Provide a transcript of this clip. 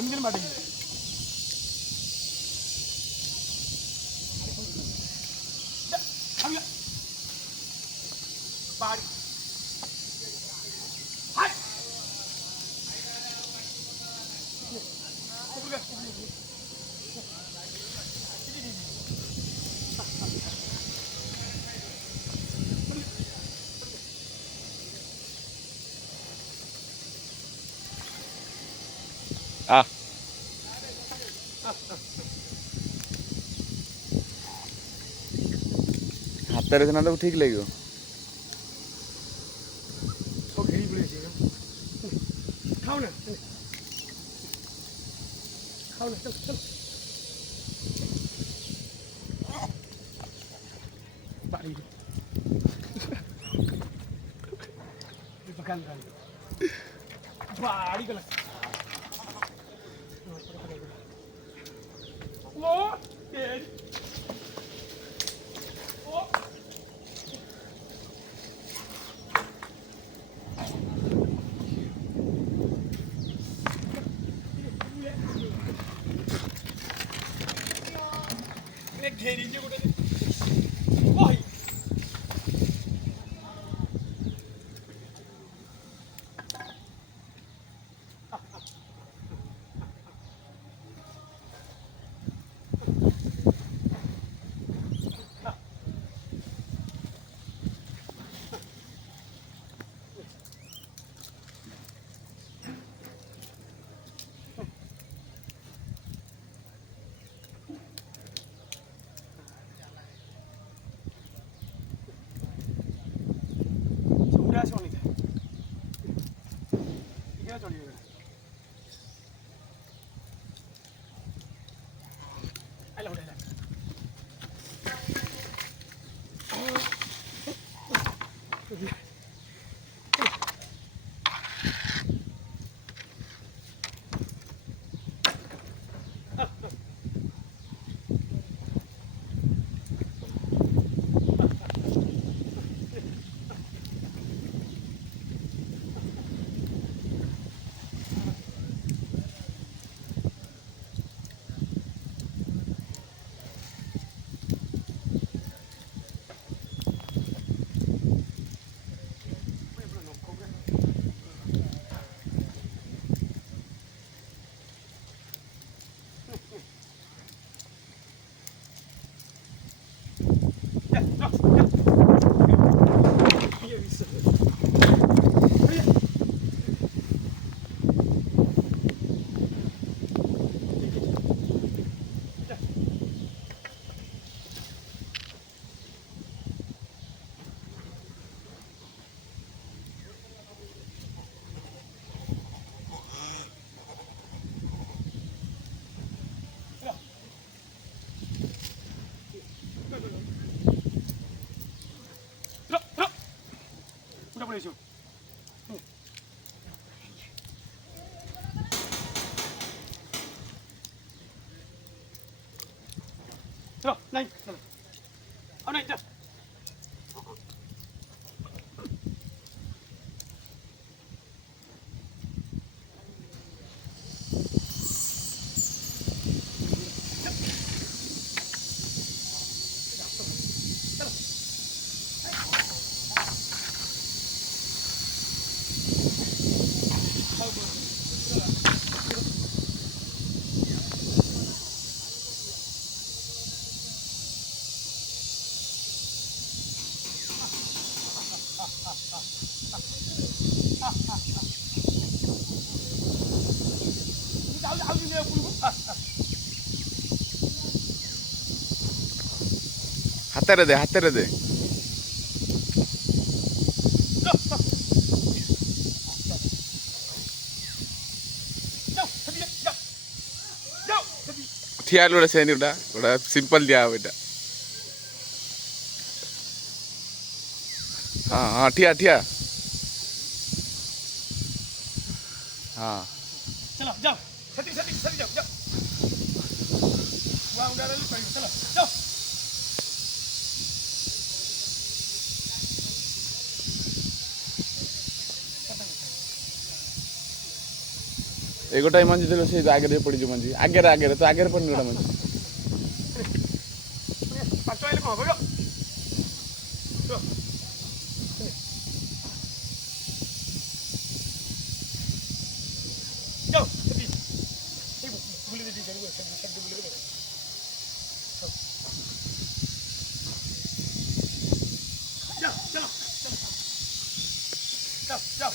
എന്തിനും പാടില്ല പാടി आ हाथ सिना तो ठीक लगे खाओ ना चल चल बाड़ी पकान बाड़ी का वो घेरी जे गोटे ओय Eso. Rồi, nhanh.เอาnày, chờ. हाथ रे दे ଠିଆ ହେଲୁ ଗୋଟେ ସେନ୍ ଗୋଟେ ସିମ୍ପଲ୍ ଦିଆ ହବ ଏଇଟା। ହଁ ହଁ ଠିଆ ଠିଆ। ହଁ चलो जाओ सती सती सती जाओ जाओ वहाँ उड़ा रही पड़ी चलो जाओ ଏ ଗୋଟାଏ ମଞ୍ଜି ଦେଲେ ସେ ଆଗରେ ପଡ଼ିଯିବ ମଞ୍ଜି ଆଗରେ ତ ଆଗରେ ପଡ଼ିନି ଗୋଟେ ମଞ୍ଜି। पाँच वाले कहाँ भागो जाओ सती बुले दे दी सब बुले दे जाओ चलो चलो जाओ जाओ